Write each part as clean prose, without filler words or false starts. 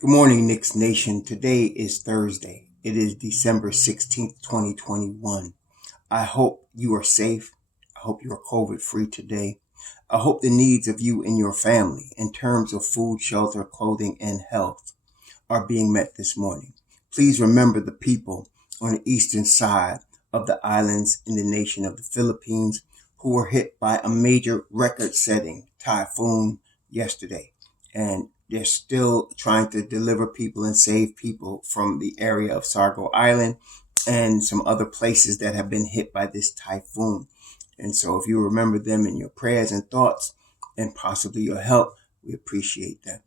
Good morning, Knicks Nation. Today is Thursday. It is December 16th, 2021. I hope you are safe. I hope you are COVID free today. I hope the needs of you and your family in terms of food, shelter, clothing, and health are being met this morning. Please remember the people on the eastern side of the islands in the nation of the Philippines who were hit by a major record-setting typhoon yesterday. And they're still trying to deliver people and save people from the area of Sargo Island and some other places that have been hit by this typhoon. And so if you remember them in your prayers and thoughts and possibly your help, we appreciate that.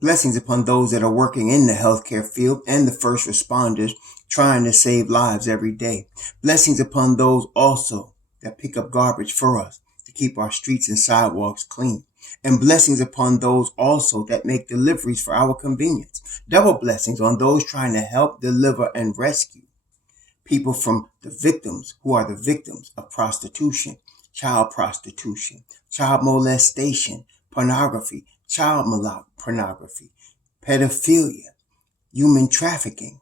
Blessings upon those that are working in the healthcare field and the first responders trying to save lives every day. Blessings upon those also that pick up garbage for us to keep our streets and sidewalks clean. And blessings upon those also that make deliveries for our convenience. Double blessings on those trying to help, deliver, and rescue people from the victims who are the victims of prostitution, child molestation, pornography, child pornography, pedophilia, human trafficking,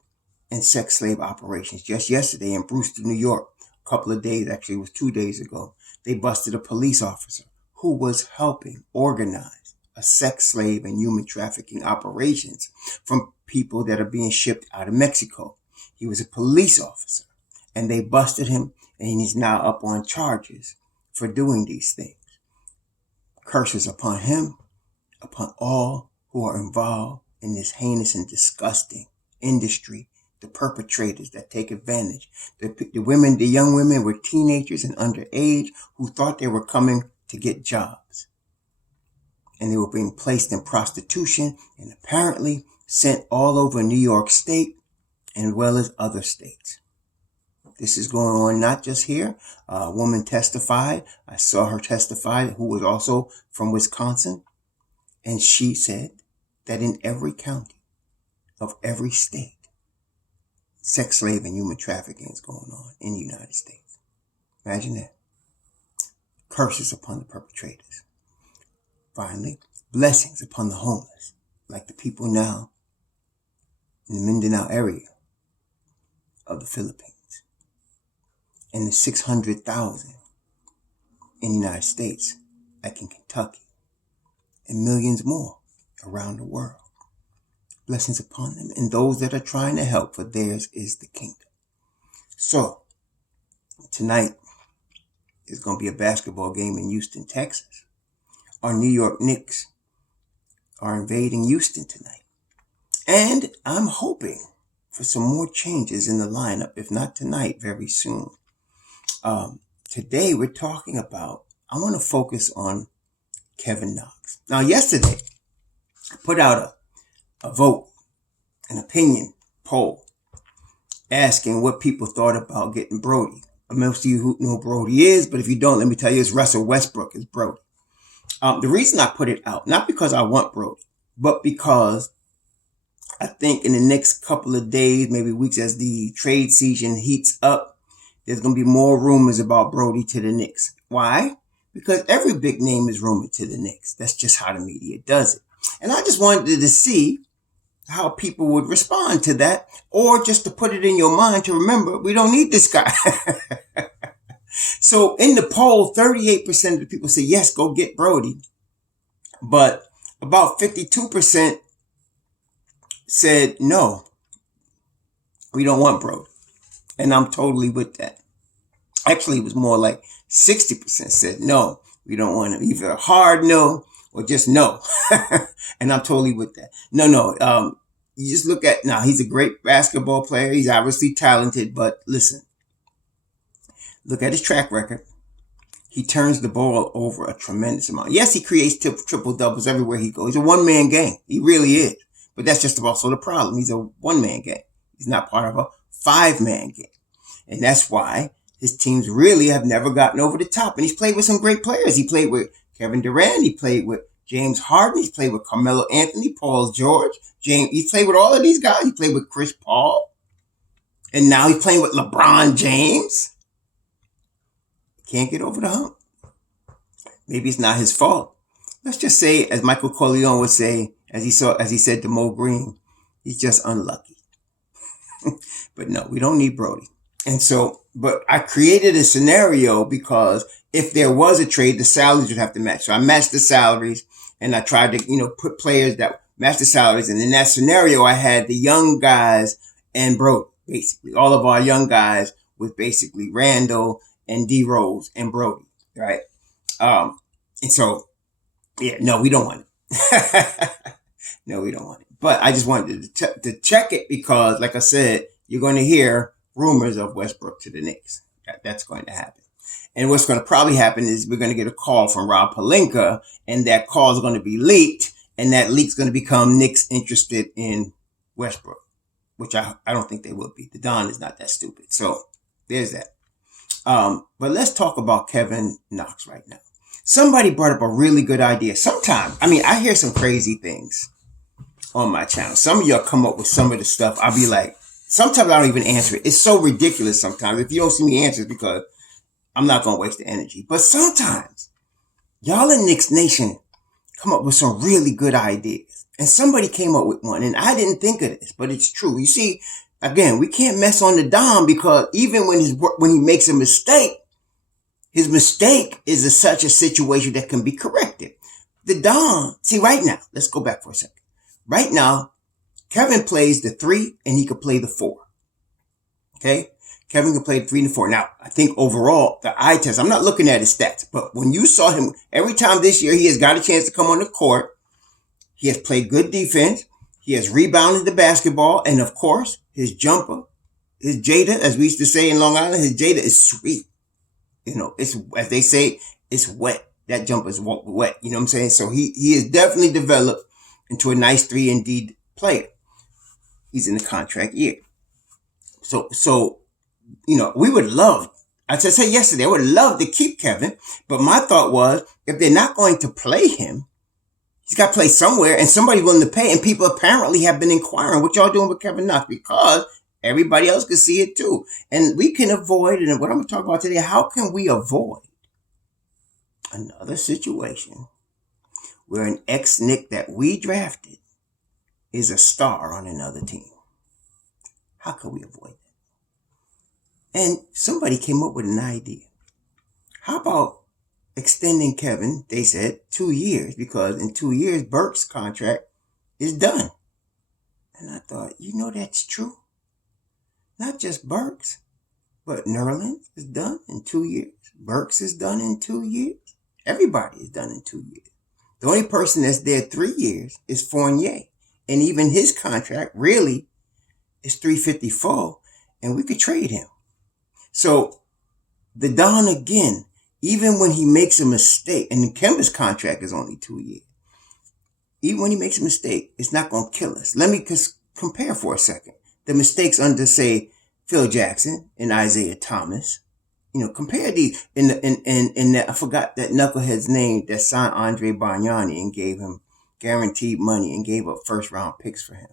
and sex slave operations. Just yesterday in Brewster, New York, a couple of days, actually it was 2 days ago, they busted a police officer who was helping organize a sex slave and human trafficking operations from people that are being shipped out of Mexico. He was a police officer and they busted him and he's now up on charges for doing these things. Curses upon him, upon all who are involved in this heinous and disgusting industry, the perpetrators that take advantage. The young women were teenagers and underage who thought they were coming to get jobs. And they were being placed in prostitution and apparently sent all over New York State as well as other states. This is going on not just here. A woman testified. I saw her testify, who was also from Wisconsin. And she said that in every county of every state, sex slave and human trafficking is going on in the United States. Imagine that. Curses upon the perpetrators. Finally, blessings upon the homeless, like the people now in the Mindanao area of the Philippines, and the 600,000 in the United States, like in Kentucky, and millions more around the world. Blessings upon them and those that are trying to help, for theirs is the kingdom. So, tonight is going to be a basketball game in Houston, Texas. Our New York Knicks are invading Houston tonight. And I'm hoping for some more changes in the lineup, if not tonight, very soon. Today we're talking about, I want to focus on Kevin Knox. Now, yesterday, I put out a vote, an opinion poll, asking what people thought about getting Brody. Most of you who know who Brody is, but if you don't, let me tell you, it's Russell Westbrook is Brody. The reason I put it out, not because I want Brody, but because I think in the next couple of days, maybe weeks, as the trade season heats up, there's going to be more rumors about Brody to the Knicks. Why? Because every big name is rumored to the Knicks. That's just how the media does it. And I just wanted to see how people would respond to that, or just to put it in your mind to remember, we don't need this guy. So in the poll, 38% of the people say, yes, go get Brody. But about 52% said, no, we don't want Brody. And I'm totally with that. Actually, it was more like 60% said, no, we don't want him. Either a hard no or just no. And I'm totally with that. No. You just look at, now he's a great basketball player. He's obviously talented, but listen, look at his track record. He turns the ball over a tremendous amount. Yes, he creates triple doubles everywhere he goes. He's a one-man gang. He really is. But that's just also the problem. He's a one-man gang. He's not part of a five-man gang. And that's why his teams really have never gotten over the top. And he's played with some great players. He played with Kevin Durant. He played with James Harden. He's played with Carmelo Anthony, Paul George. He played with all of these guys. He played with Chris Paul. And now he's playing with LeBron James. Can't get over the hump. Maybe it's not his fault. Let's just say, as Michael Corleone would say, as he said to Mo Green, He's just unlucky. But no, we don't need Brody. And so, but I created a scenario because if there was a trade, the salaries would have to match. So I matched the salaries and I tried to, put players that match the salaries. And in that scenario, I had the young guys and Brody, basically. All of our young guys with basically Randall and D Rose and Brody, right? And so, yeah, no, we don't want it. No, we don't want it. But I just wanted to check it because, like I said, you're going to hear rumors of Westbrook to the Knicks. That's going to happen. And what's going to probably happen is we're going to get a call from Rob Pelinka, and that call is going to be leaked, and that leak's going to become Knicks interested in Westbrook, which I don't think they will be. The Don is not that stupid. So there's that. But let's talk about Kevin Knox right now. Somebody brought up a really good idea. Sometimes, I hear some crazy things on my channel. Some of y'all come up with some of the stuff. I'll be like, sometimes I don't even answer it. It's so ridiculous sometimes. If you don't see me answer, it's because I'm not going to waste the energy. But sometimes y'all in Knicks Nation come up with some really good ideas. And somebody came up with one, and I didn't think of this, but it's true. You see, again, we can't mess on the Dom because even when he makes a mistake, his mistake is such a situation that can be corrected. The Dom, see right now, let's go back for a second. Right now, Kevin plays the 3 and he could play the 4. Okay? Kevin can play the 3 and the 4. Now, I think overall, the eye test, I'm not looking at his stats, but when you saw him, every time this year he has got a chance to come on the court, he has played good defense, he has rebounded the basketball, and of course, his jumper, his Jada, as we used to say in Long Island, his Jada is sweet. It's, as they say, it's wet. That jumper is wet. You know what I'm saying? So he is definitely developed into a nice 3 and D player. He's in the contract year. So, we would love, as I said yesterday, I would love to keep Kevin. But my thought was, if they're not going to play him, he's got to play somewhere and somebody's willing to pay. And people apparently have been inquiring what y'all doing with Kevin Knox because everybody else can see it too. And we can avoid, and what I'm going to talk about today, how can we avoid another situation where an ex-Knick that we drafted is a star on another team? How can we avoid that? And somebody came up with an idea. How about extending Kevin, they said, 2 years, because in 2 years, Burke's contract is done. And I thought, that's true. Not just Burks, but Nerlens is done in 2 years. Burks is done in 2 years. Everybody is done in 2 years. The only person that's there 3 years is Fournier. And even his contract really is $354, and we could trade him. So the Don, again, even when he makes a mistake, and Kemba's contract is only 2 years, even when he makes a mistake, it's not going to kill us. Let me just compare for a second. The mistakes under, say, Phil Jackson and Isaiah Thomas. Compare these. I forgot that knucklehead's name that signed Andre Bargnani and gave him guaranteed money and gave up first round picks for him.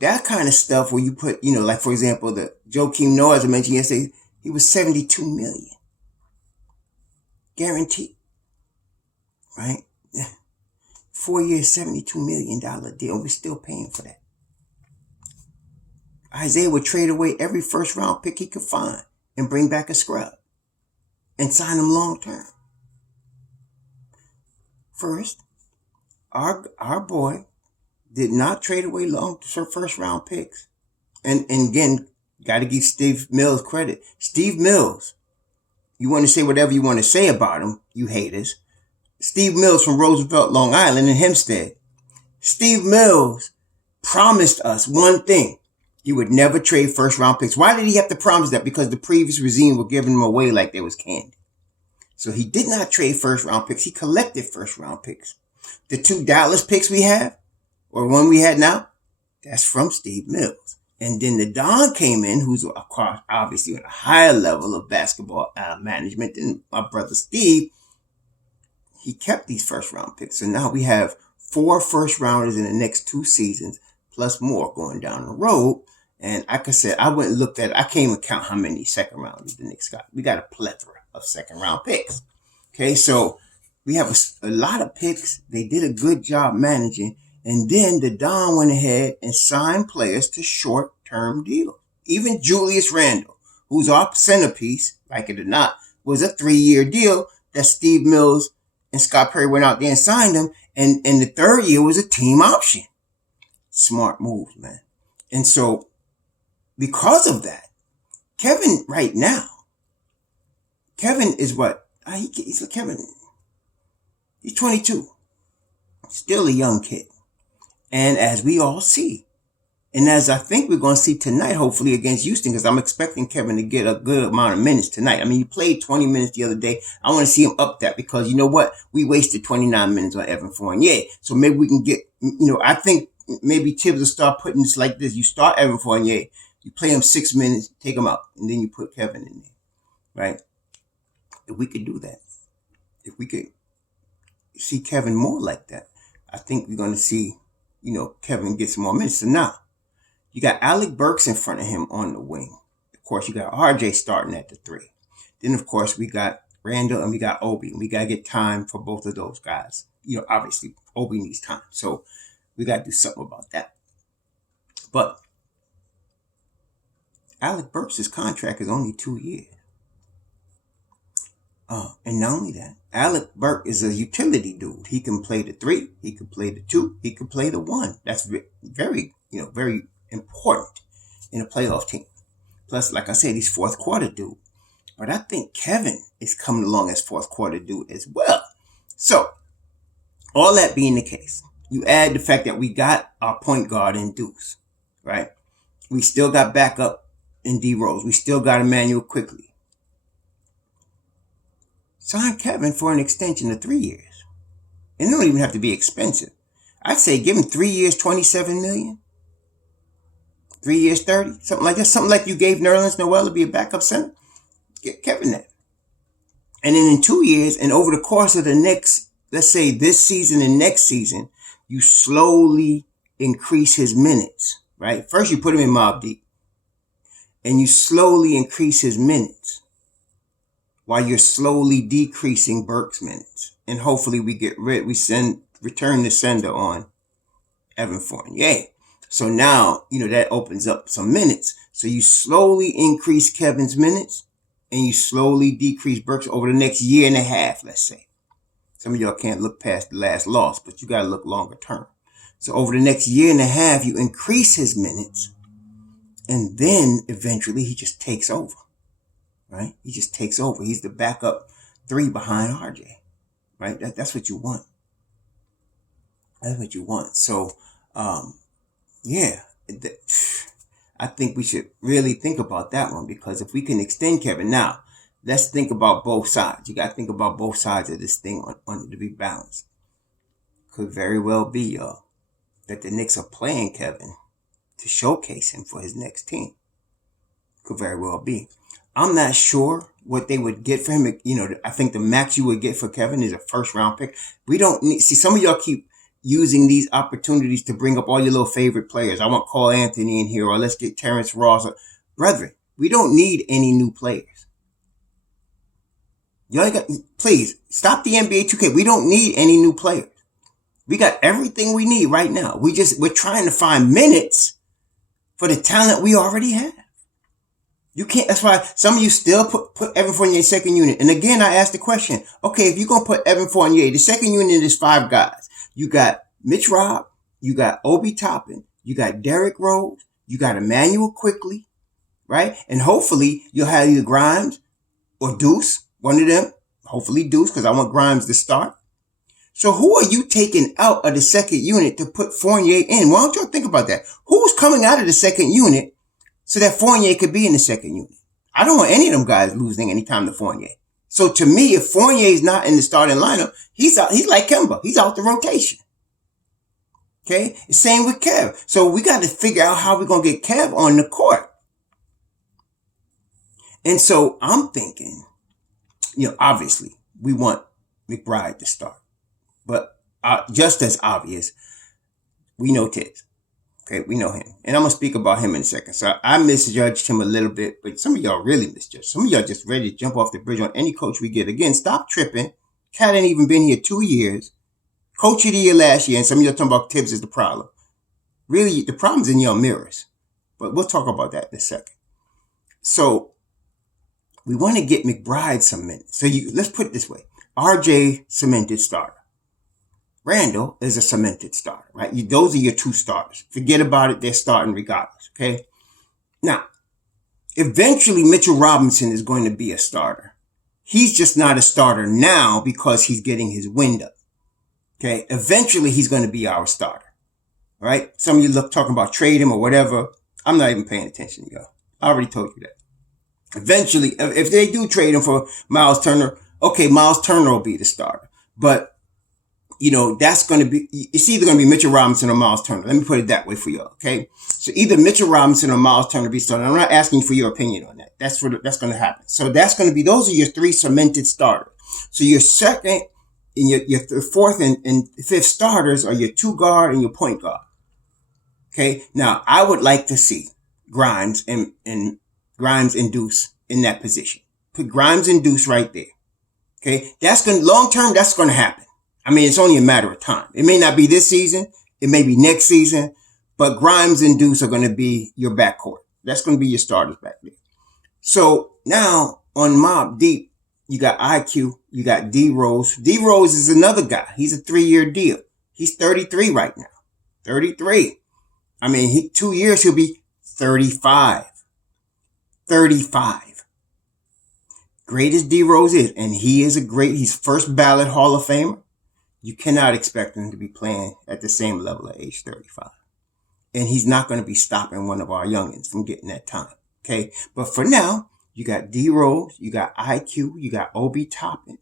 That kind of stuff where you put, like for example, the Joakim Noah, as I mentioned yesterday, he was $72 million. Guaranteed. Right? 4 years, $72 million deal. We're still paying for that. Isaiah would trade away every first round pick he could find and bring back a scrub and sign him long term. First, our boy did not trade away first round picks. And again, got to give Steve Mills credit. Steve Mills, you want to say whatever you want to say about him, you haters. Steve Mills from Roosevelt, Long Island in Hempstead. Steve Mills promised us one thing. He would never trade first round picks. Why did he have to promise that? Because the previous regime were giving them away like they was candy. So he did not trade first round picks. He collected first round picks. The 2 Dallas picks we have, or one we had now, that's from Steve Mills. And then the Don came in, who's of course obviously at a higher level of basketball management than my brother Steve. He kept these first round picks. So now we have 4 first rounders in the next 2 seasons, plus more going down the road. And like I said, I went and looked at it. I can't even count how many second rounders the Knicks got. We got a plethora of second round picks. Okay, so we have a lot of picks. They did a good job managing. And then the Don went ahead and signed players to short-term deals. Even Julius Randle, who's our centerpiece, like it or not, was a 3-year deal that Steve Mills and Scott Perry went out there and signed him. And the third year was a team option. Smart moves, man. And so because of that, Kevin right now, Kevin is what? He's 22. Still a young kid. And as we all see, and as I think we're going to see tonight, hopefully against Houston, because I'm expecting Kevin to get a good amount of minutes tonight. I mean, he played 20 minutes the other day. I want to see him up that because you know what? We wasted 29 minutes on Evan Fournier. So maybe we can get, I think maybe Tibbs will start putting this like this. You start Evan Fournier, you play him 6 minutes, take him out, and then you put Kevin in there, right? If we could do that, if we could see Kevin more like that, I think we're going to see, Kevin get some more minutes. So now, you got Alec Burks in front of him on the wing. Of course, you got RJ starting at the 3. Then, of course, we got Randall and we got Obi. And we got to get time for both of those guys. Obviously, Obi needs time. So we got to do something about that. But Alec Burks' contract is only 2 years. And not only that, Alec Burks is a utility dude. He can play the 3. He can play the 2. He can play the 1. That's very, very important in a playoff team. Plus, like I said, he's fourth quarter dude. But I think Kevin is coming along as fourth quarter dude as well. So, all that being the case, you add the fact that we got our point guard in Deuce, right? We still got backup in D Rose. We still got Emmanuel Quickly. Sign Kevin for an extension of 3 years. And it don't even have to be expensive. I'd say give him 3 years, $27 million. 3 years, 30, something like that. Something like you gave Nerlens Noel to be a backup center. Get Kevin that. And then in 2 years, and over the course of the next, let's say this season and next season, you slowly increase his minutes, right? First, you put him in Mobb Deep. And you slowly increase his minutes while you're slowly decreasing Burke's minutes. And hopefully we return the sender on Evan Fournier. So now, that opens up some minutes. So you slowly increase Kevin's minutes and you slowly decrease Burks over the next year and a half, let's say. Some of y'all can't look past the last loss, but you got to look longer term. So over the next year and a half, you increase his minutes and then eventually he just takes over, right? He just takes over. He's the backup 3 behind RJ, right? That's what you want. That's what you want. So, yeah, I think we should really think about that one because if we can extend Kevin, now let's think about both sides. You got to think about both sides of this thing on to be balanced. Could very well be that the Knicks are playing Kevin to showcase him for his next team. Could very well be. I'm not sure what they would get for him. I think the max you would get for Kevin is a first-round pick. We don't need. See, some of y'all keep using these opportunities to bring up all your little favorite players. I want Cole Anthony in here, or let's get Terrence Ross. Brethren, we don't need any new players. Please, stop the NBA 2K. We don't need any new players. We got everything we need right now. We're trying to find minutes for the talent we already have. You can't, that's why some of you still put Evan Fournier second unit. And again, I asked the question, okay, if you're going to put Evan Fournier, the second unit is 5 guys. You got Mitch Robb, you got Obi Toppin, you got Derrick Rose, you got Emmanuel Quickly, right? And hopefully you'll have either Grimes or Deuce, one of them. Hopefully Deuce, because I want Grimes to start. So who are you taking out of the second unit to put Fournier in? Why don't you think about that? Who's coming out of the second unit so that Fournier could be in the second unit? I don't want any of them guys losing any time to Fournier. So to me, if Fournier is not in the starting lineup, he's out. He's like Kemba. He's out the rotation. Okay? Same with Kev. So we got to figure out how we're going to get Kev on the court. And so I'm thinking, obviously we want McBride to start. But just as obvious, we know Tibbs. Okay, we know him. And I'm going to speak about him in a second. So I misjudged him a little bit, but some of y'all really misjudged. Some of y'all just ready to jump off the bridge on any coach we get. Again, stop tripping. Cat ain't even been here 2 years. Coach of the year last year, and some of you are talking about Tibbs is the problem. Really, the problem's in your mirrors. But we'll talk about that in a second. So we want to get McBride some minutes. So let's put it this way. RJ, cemented starter. Randall is a cemented starter, right? Those are your two starters. Forget about it. They're starting regardless, okay? Now, eventually Mitchell Robinson is going to be a starter. He's just not a starter now because he's getting his wind up, okay? Eventually he's going to be our starter, right? Some of you talking about trade him or whatever. I'm not even paying attention, y'all. I already told you that. Eventually, if they do trade him for Miles Turner, okay, Miles Turner will be the starter. But, that's going to be, it's either going to be Mitchell Robinson or Miles Turner. Let me put it that way for y'all, okay? So either Mitchell Robinson or Miles Turner be starting. I'm not asking for your opinion on that. That's going to happen. So that's going to be, those are your three cemented starters. So your second and your fourth and fifth starters are your two guard and your point guard. Okay. Now I would like to see Grimes and Deuce in that position. Put Grimes and Deuce right there. Okay. Long term, that's going to happen. I mean, it's only a matter of time. It may not be this season. It may be next season, but Grimes and Deuce are going to be your backcourt. That's going to be your starters back there. So now on Mob Deep, you got IQ, you got D Rose. D Rose is another guy. He's a 3-year deal. He's 33 right now. 33. I mean, 2 years, he'll be 35. 35. Great as D Rose is, and he's first ballot Hall of Famer. You cannot expect him to be playing at the same level at age 35. And he's not going to be stopping one of our youngins from getting that time. Okay. But for now, you got D Rose, you got IQ, you got Obi Toppin.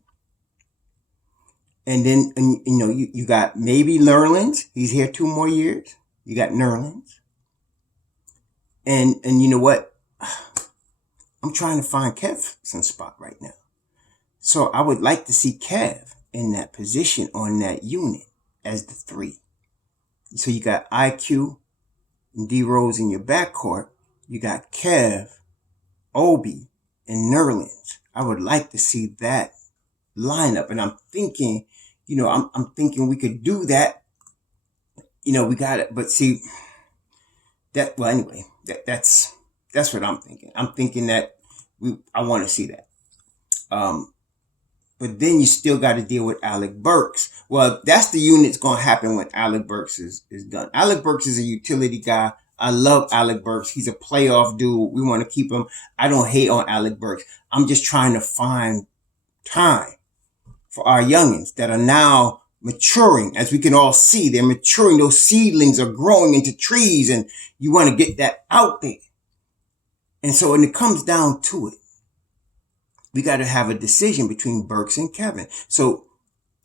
And then, you got maybe Nerlens. He's here 2 more years. You got Nerlens. And you know what? I'm trying to find Kev some spot right now. So I would like to see Kev in that position on that unit as the 3. So you got IQ and D Rose in your backcourt. You got Kev, Obi, and Nerlens. I would like to see that lineup. And I'm thinking, I'm thinking we could do that. We got it. But see, that's what I'm thinking. I'm thinking that I want to see that. But then you still got to deal with Alec Burks. Well, that's the unit that's going to happen when Alec Burks is done. Alec Burks is a utility guy. I love Alec Burks. He's a playoff dude. We want to keep him. I don't hate on Alec Burks. I'm just trying to find time for our youngins that are now maturing. As we can all see, they're maturing. Those seedlings are growing into trees, and you want to get that out there. And so when it comes down to it, we got to have a decision between Burks and Kevin. So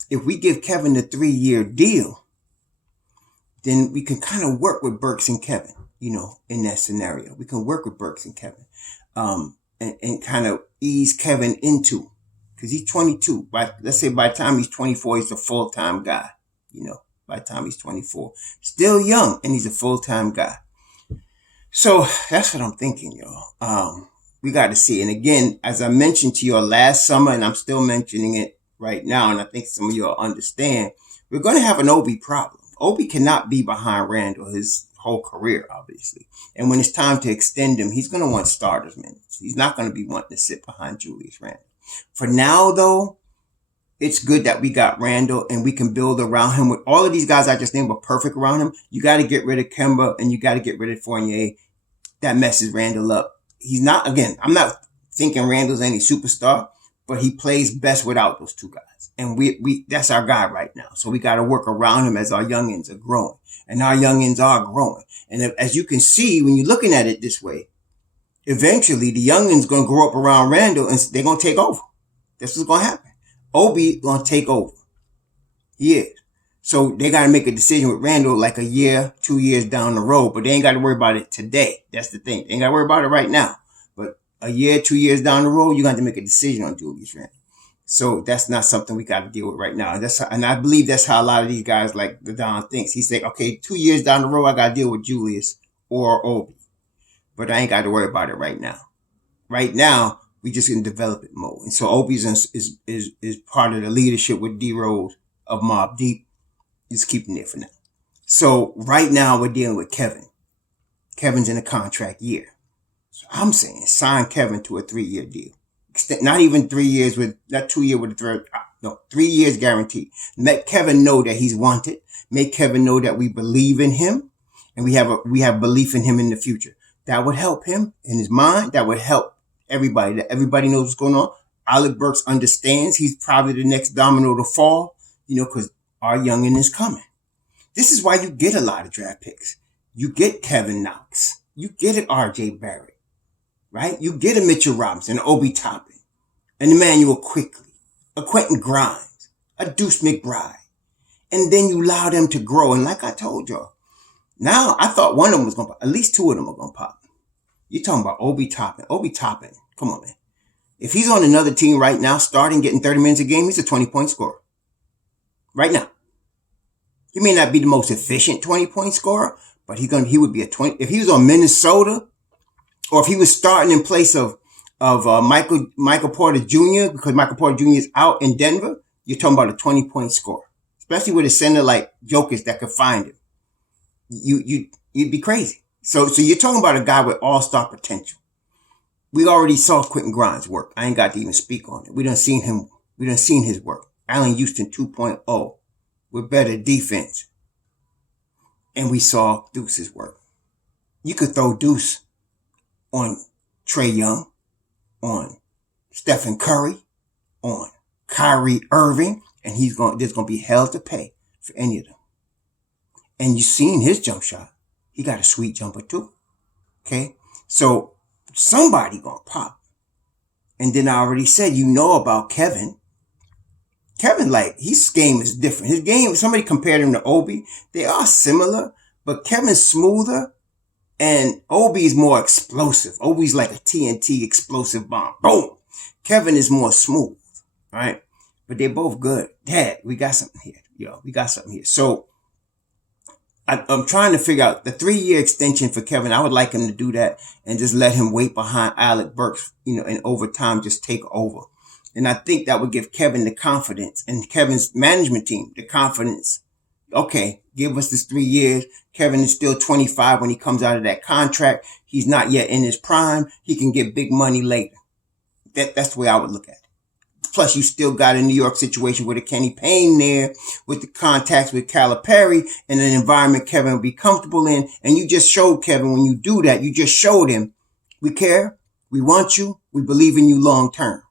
if we give Kevin the 3-year deal, then we can kind of work with Burks and Kevin, in that scenario. We can work with Burks and Kevin, and kind of ease Kevin into, because he's 22. Let's say by the time he's 24, he's a full-time guy, by the time he's 24. Still young, and he's a full-time guy. So that's what I'm thinking, y'all. We got to see. And again, as I mentioned to you last summer, and I'm still mentioning it right now, and I think some of you will understand, we're going to have an Obi problem. Obi cannot be behind Randall his whole career, obviously. And when it's time to extend him, he's going to want starters minutes. He's not going to be wanting to sit behind Julius Randle. For now, though, it's good that we got Randall and we can build around him with all of these guys I just named were perfect around him. You got to get rid of Kemba and you got to get rid of Fournier. That messes Randall up. He's not, again, I'm not thinking Randall's any superstar, but he plays best without those two guys. And we that's our guy right now. So we got to work around him as our youngins are growing. And our youngins are growing. And as you can see, when you're looking at it this way, eventually the youngins going to grow up around Randall and they're going to take over. That's what's going to happen. Obi going to take over. He is. So they got to make a decision with Randall like a year, 2 years down the road, but they ain't got to worry about it today. That's the thing. They ain't got to worry about it right now. But a year, 2 years down the road, you're going to have to make a decision on Julius Randle. So that's not something we got to deal with right now. And I believe that's how a lot of these guys like the Don thinks. He's like, okay, 2 years down the road, I got to deal with Julius or Obi. But I ain't got to worry about it right now. Right now, we just in development mode. And so Obi's is part of the leadership with D Rose of Mobb Deep. Just keep him there for now. So right now we're dealing with Kevin. Kevin's in a contract year. So I'm saying sign Kevin to a 3-year deal. Not even 3 years with, not 2 years with a third. No, 3 years guaranteed. Let Kevin know that he's wanted. Make Kevin know that we believe in him and we have belief in him in the future. That would help him in his mind. That would help everybody. That everybody knows what's going on. Alec Burks understands he's probably the next domino to fall, because our youngin is coming. This is why you get a lot of draft picks. You get Kevin Knox. You get an R.J. Barrett, right? You get a Mitchell Robinson, an Obi Toppin, an Emmanuel Quickly, a Quentin Grimes, a Deuce McBride. And then you allow them to grow. And like I told y'all, now I thought one of them was going to pop. At least two of them are going to pop. You're talking about Obi Toppin. Obi Toppin, come on, man. If he's on another team right now, starting, getting 30 minutes a game, he's a 20-point scorer. Right now. He may not be the most efficient 20-point scorer, but he would be a 20. If he was on Minnesota, or if he was starting in place of Michael Porter Jr., because Michael Porter Jr. is out in Denver, you're talking about a 20-point scorer. Especially with a center like Jokic that could find him. You'd be crazy. So you're talking about a guy with all-star potential. We already saw Quentin Grimes work. I ain't got to even speak on it. We done seen him. We done seen his work. Allen Houston 2.0 with better defense. And we saw Deuce's work. You could throw Deuce on Trae Young, on Stephen Curry, on Kyrie Irving, and there's going to be hell to pay for any of them. And you seen his jump shot. He got a sweet jumper too. Okay? So somebody going to pop. And then I already said, about Kevin. Kevin, his game is different. His game, somebody compared him to Obi. They are similar, but Kevin's smoother and Obi's more explosive. Obi's like a TNT explosive bomb. Boom. Kevin is more smooth, right? But they're both good. Dad, we got something here. We got something here. So I'm trying to figure out the 3-year extension for Kevin. I would like him to do that and just let him wait behind Alec Burks, and over time just take over. And I think that would give Kevin the confidence and Kevin's management team the confidence. Okay, give us this 3 years. Kevin is still 25 when he comes out of that contract. He's not yet in his prime. He can get big money later. That's the way I would look at it. Plus, you still got a New York situation with a Kenny Payne there, with the contacts with Calipari, and an environment Kevin will be comfortable in. And you just showed Kevin, when you do that, you just showed him, we care, we want you, we believe in you long term.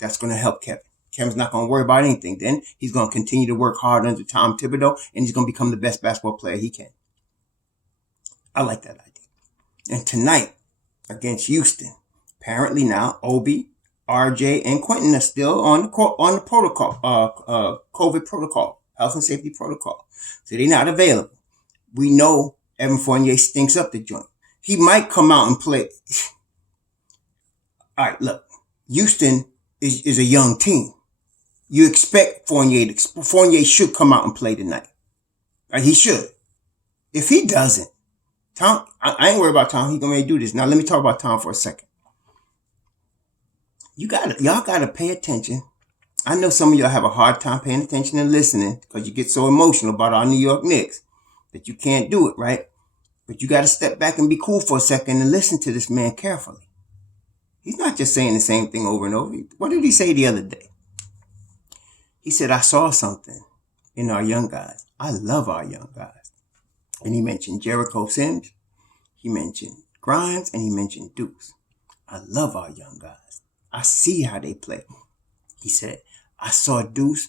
That's going to help Kevin. Kevin's not going to worry about anything. Then he's going to continue to work hard under Tom Thibodeau, and he's going to become the best basketball player he can. I like that idea. And tonight, against Houston, apparently now Obi, RJ, and Quentin are still on the protocol, COVID protocol, health and safety protocol. So they're not available. We know Evan Fournier stinks up the joint. He might come out and play. All right, look, Houston is a young team. You expect Fournier should come out and play tonight. Right? He should. If he doesn't, Tom, I ain't worried about Tom. He's going to do this. Now let me talk about Tom for a second. Y'all gotta pay attention. I know some of y'all have a hard time paying attention and listening because you get so emotional about our New York Knicks that you can't do it, right? But you gotta step back and be cool for a second and listen to this man carefully. He's not just saying the same thing over and over. What did he say the other day? He said, I saw something in our young guys. I love our young guys. And he mentioned Jericho Sims, he mentioned Grimes, and he mentioned Deuce. I love our young guys. I see how they play. He said, I saw Deuce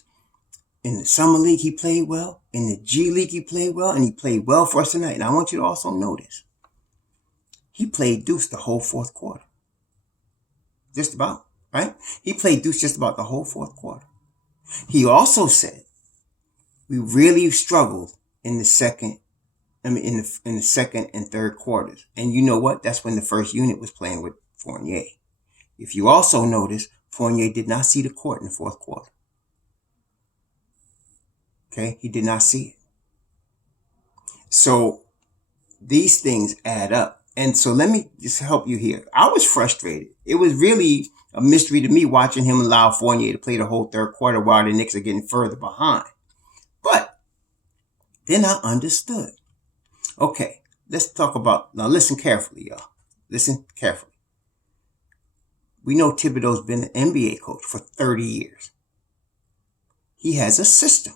in the Summer League. He played well. In the G League, he played well. And he played well for us tonight. And I want you to also notice, he played Deuce the whole fourth quarter. Just about, right? He played Deuce just about the whole fourth quarter. He also said, we really struggled in the second in the second and third quarters. And you know what? That's when the first unit was playing with Fournier. If you also notice, Fournier did not see the court in the fourth quarter. Okay? He did not see it. So these things add up. And so let me just help you here. I was frustrated. It was really a mystery to me watching him allow Fournier to play the whole third quarter while the Knicks are getting further behind. But Then I understood. Okay, let's talk about, now listen carefully, y'all. Listen carefully. We know Thibodeau's been an NBA coach for 30 years. He has a system.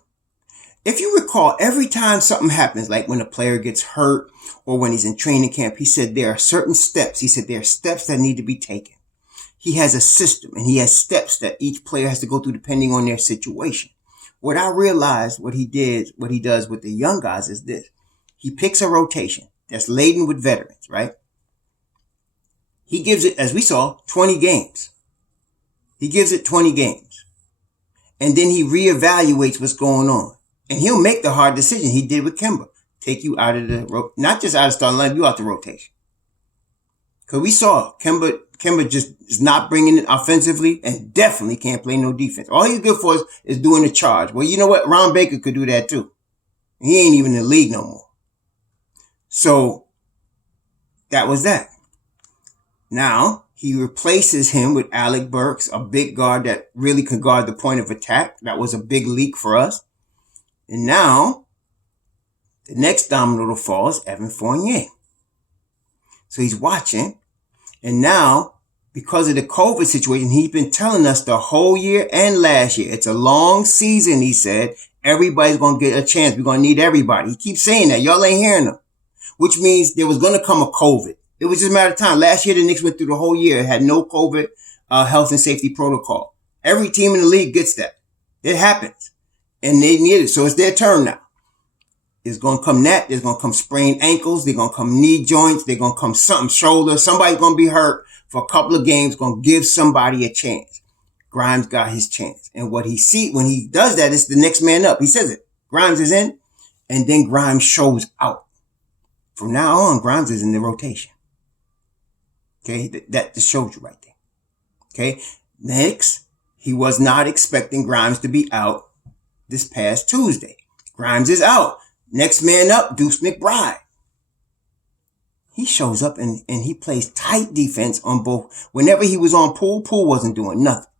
If you recall, every time something happens, like when a player gets hurt or when he's in training camp, he said there are certain steps. He said there are steps that need to be taken. He has a system and he has steps that each player has to go through depending on their situation. What I realized what he does with the young guys is this. He picks a rotation that's laden with veterans, right? He gives it, as we saw, 20 games. He gives it 20 games. And then he reevaluates what's going on. And he'll make the hard decision he did with Kemba. Take you out of the, not just out of starting line, you out the rotation. Because we saw Kemba just is not bringing it offensively and definitely can't play no defense. All he's good for is doing the charge. Well, you know what? Ron Baker could do that too. He ain't even in the league no more. So that was that. Now he replaces him with Alec Burks, a big guard that really could guard the point of attack. That was a big leak for us. And now the next domino to fall is Evan Fournier. So he's watching. And now, because of the COVID situation, he's been telling us the whole year and last year, it's a long season, he said. Everybody's going to get a chance. We're going to need everybody. He keeps saying that. Y'all ain't hearing him. Which means there was going to come a COVID. It was just a matter of time. Last year, the Knicks went through the whole year, had no COVID health and safety protocol. Every team in the league gets that. It happens. And they need it. So it's their turn now. There's going to come that. There's going to come sprained ankles. They're going to come knee joints. They're going to come something, shoulder. Somebody's going to be hurt for a couple of games, going to give somebody a chance. Grimes got his chance. And what he see when he does that is the next man up. He says it. Grimes is in, and then Grimes shows out. From now on, Grimes is in the rotation. Okay, that just shows you right there. Okay, next, he was not expecting Grimes to be out this past Tuesday. Grimes is out. Next man up, Deuce McBride. He shows up and he plays tight defense on both. Whenever he was on Poole wasn't doing nothing.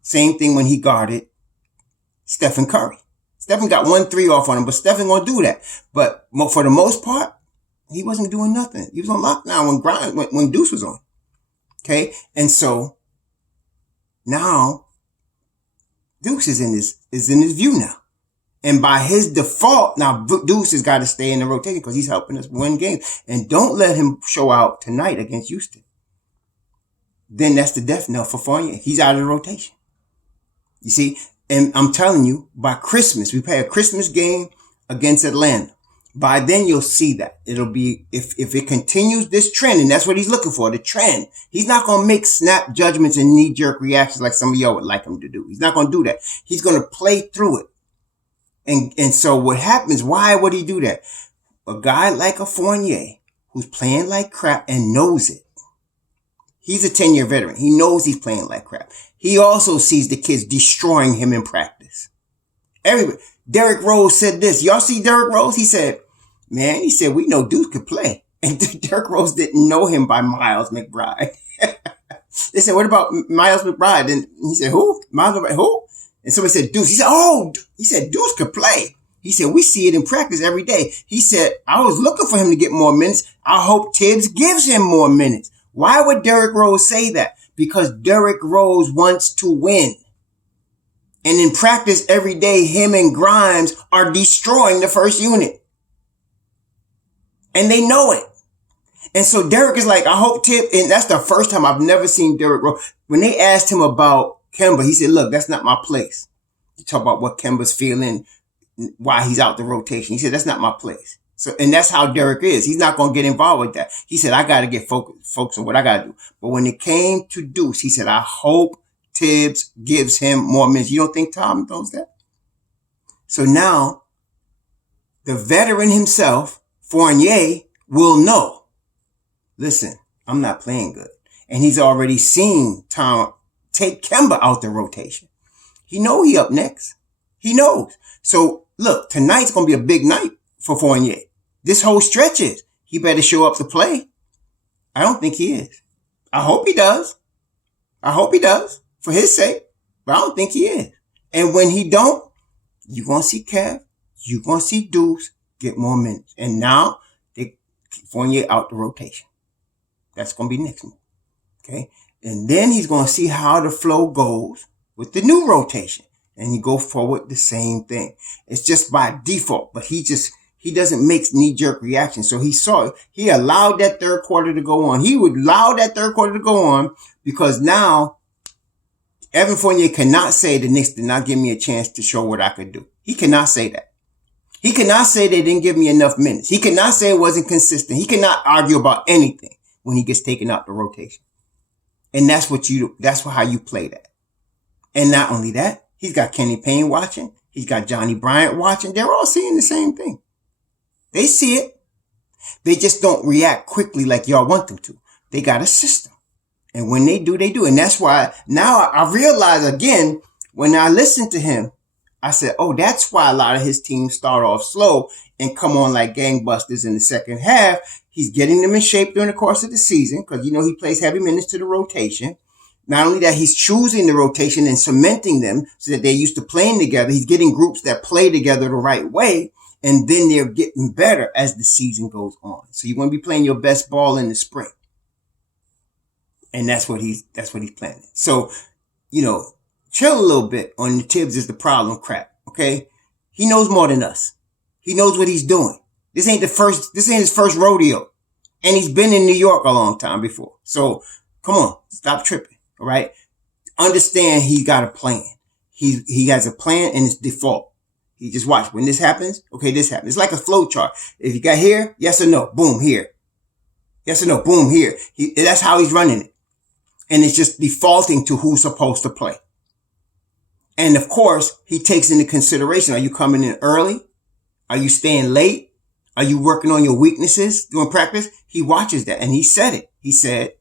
Same thing when he guarded Stephen Curry. Stephen got 1-3 off on him, but Stephen gonna do that. But for the most part, he wasn't doing nothing. He was on lockdown when Deuce was on. Okay, and so now Deuce is in his view now. And by his default, now Deuce has got to stay in the rotation because he's helping us win games. And don't let him show out tonight against Houston. Then that's the death knell for Fournier. He's out of the rotation. You see? And I'm telling you, by Christmas, we play a Christmas game against Atlanta. By then, you'll see that. It'll be, if it continues this trend, and that's what he's looking for, the trend. He's not going to make snap judgments and knee-jerk reactions like some of y'all would like him to do. He's not going to do that. He's going to play through it. And so what happens, why would he do that? A guy like a Fournier who's playing like crap and knows it. He's a 10-year veteran. He knows he's playing like crap. He also sees the kids destroying him in practice. Everybody. Derrick Rose said this. Y'all see Derrick Rose? He said, we know Deuce could play. And Derrick Rose didn't know him by Miles McBride. They said, what about Miles McBride? And he said, who? Miles McBride, who? And somebody said, Deuce. He said, Deuce could play. He said, we see it in practice every day. He said, I was looking for him to get more minutes. I hope Tibbs gives him more minutes. Why would Derrick Rose say that? Because Derrick Rose wants to win. And in practice every day, him and Grimes are destroying the first unit. And they know it. And so Derrick is like, I hope Tibbs, and that's the first time I've never seen Derrick Rose. When they asked him about Kemba, he said, look, that's not my place. You talk about what Kemba's feeling, why he's out the rotation. He said, that's not my place. So, and that's how Derrick is. He's not going to get involved with that. He said, I got to get focused on what I got to do. But when it came to Deuce, he said, I hope Tibbs gives him more minutes. You don't think Tom knows that? So now the veteran himself, Fournier, will know. Listen, I'm not playing good. And he's already seen Tom take Kemba out the rotation. He know he up next. He knows. So look, tonight's going to be a big night for Fournier. This whole stretch is. He better show up to play. I don't think he is. I hope he does. For his sake. But I don't think he is. And when he don't, you're going to see Kev. You're going to see Deuce. get more minutes. And now they Fournier out the rotation. That's going to be next move. Okay. And then he's going to see how the flow goes with the new rotation. And he go forward the same thing. It's just by default, but he doesn't make knee-jerk reactions. So he allowed that third quarter to go on. He would allow that third quarter to go on because now Evan Fournier cannot say the Knicks did not give me a chance to show what I could do. He cannot say that. He cannot say they didn't give me enough minutes. He cannot say it wasn't consistent. He cannot argue about anything when he gets taken out the rotation. And that's how you play that. And not only that, he's got Kenny Payne watching. He's got Johnny Bryant watching. They're all seeing the same thing. They see it. They just don't react quickly like y'all want them to. They got a system. And when they do, they do. And that's why now I realize again, when I listen to him, I said, oh, that's why a lot of his teams start off slow and come on like gangbusters in the second half. He's getting them in shape during the course of the season because, he plays heavy minutes to the rotation. Not only that, he's choosing the rotation and cementing them so that they're used to playing together. He's getting groups that play together the right way. And then they're getting better as the season goes on. So you want to be playing your best ball in the spring. And that's what he's planning. So, chill a little bit on the Tibbs is the problem crap. Okay. He knows more than us. He knows what he's doing. This ain't his first rodeo. And he's been in New York a long time before. So come on, stop tripping. All right. Understand he got a plan. He has a plan and it's default. He just watch when this happens. Okay, this happens. It's like a flow chart. If you got here, yes or no, boom, here. Yes or no, boom, here. That's how he's running it. And it's just defaulting to who's supposed to play. And of course, he takes into consideration, are you coming in early? Are you staying late? Are you working on your weaknesses during practice? He watches that and he said it. He said,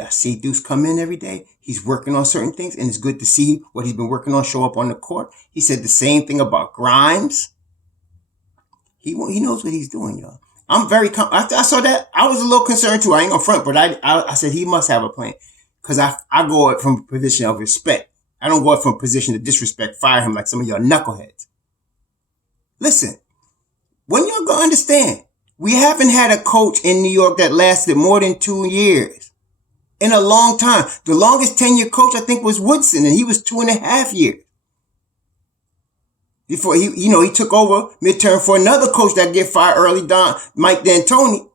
I see Deuce come in every day. He's working on certain things and it's good to see what he's been working on show up on the court. He said the same thing about Grimes. He knows what he's doing, y'all. I'm after I saw that, I was a little concerned too. I ain't gonna front, but I said he must have a plan because I go from a position of respect. I don't go from a position of disrespect, fire him like some of y'all knuckleheads. Listen, when y'all gonna understand, we haven't had a coach in New York that lasted more than 2 years in a long time. The longest tenure coach I think was Woodson, and he was 2.5 years. Before he took over midterm for another coach that get fired early, Mike D'Antoni.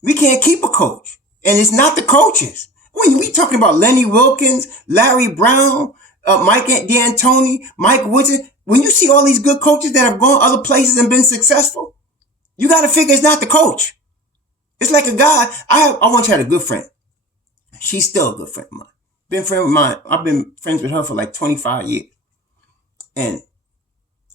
We can't keep a coach. And it's not the coaches. When we talking about Lenny Wilkins, Larry Brown, Mike D'Antoni, Mike Woodson, when you see all these good coaches that have gone other places and been successful, you got to figure it's not the coach. It's like a guy. I once had a good friend. She's still a good friend of mine. I've been friends with her for like 25 years. And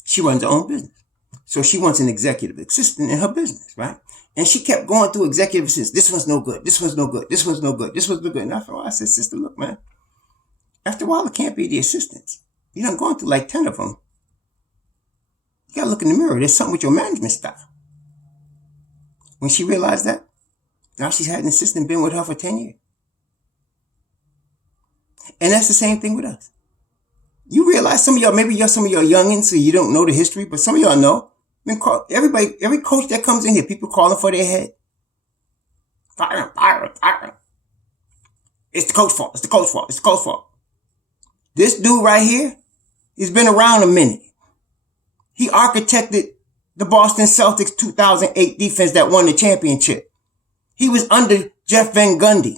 she runs her own business. So she wants an executive assistant in her business, right? And she kept going through executive assistants. This one's no good. This one's no good. This one's no good. This one's no good. And after a while, I said, sister, look, man. After a while, it can't be the assistants. You done gone through like 10 of them. You got to look in the mirror. There's something with your management style. When she realized that, now she's had an assistant been with her for 10 years. And that's the same thing with us. You realize some of y'all youngins, so you don't know the history, but some of y'all know. Every coach that comes in here, people calling for their head. Fire him. It's the coach's fault. It's the coach's fault. It's the coach's fault. This dude right here, he's been around a minute. He architected the Boston Celtics 2008 defense that won the championship. He was under Jeff Van Gundy.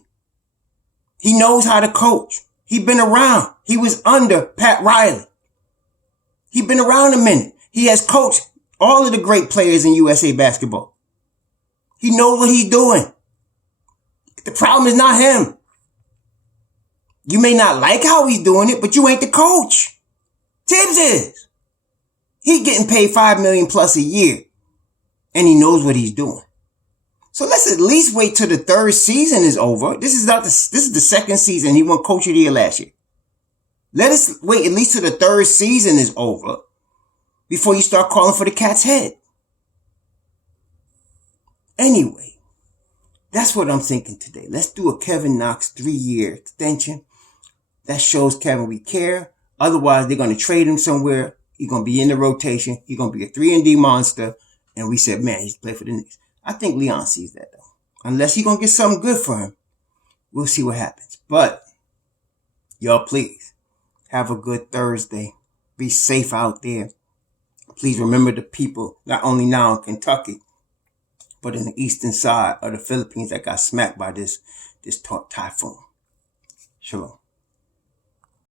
He knows how to coach. He's been around. He was under Pat Riley. He's been around a minute. He has coached all of the great players in USA basketball. He knows what he's doing. The problem is not him. You may not like how he's doing it, but you ain't the coach. Tibbs is. He's getting paid $5 million plus a year. And he knows what he's doing. So let's at least wait till the third season is over. This is the second season. He won Coach of the Year last year. Let us wait at least till the third season is over before you start calling for the cat's head. Anyway, that's what I'm thinking today. Let's do a Kevin Knox 3-year extension. That shows Kevin we care. Otherwise, they're going to trade him somewhere. He's going to be in the rotation. He's going to be a 3-and-D monster. And we said, man, he's played for the Knicks. I think Leon sees that, though. Unless he's going to get something good for him, we'll see what happens. But, y'all, please, have a good Thursday. Be safe out there. Please remember the people, not only now in Kentucky, but in the eastern side of the Philippines that got smacked by this typhoon. Shalom.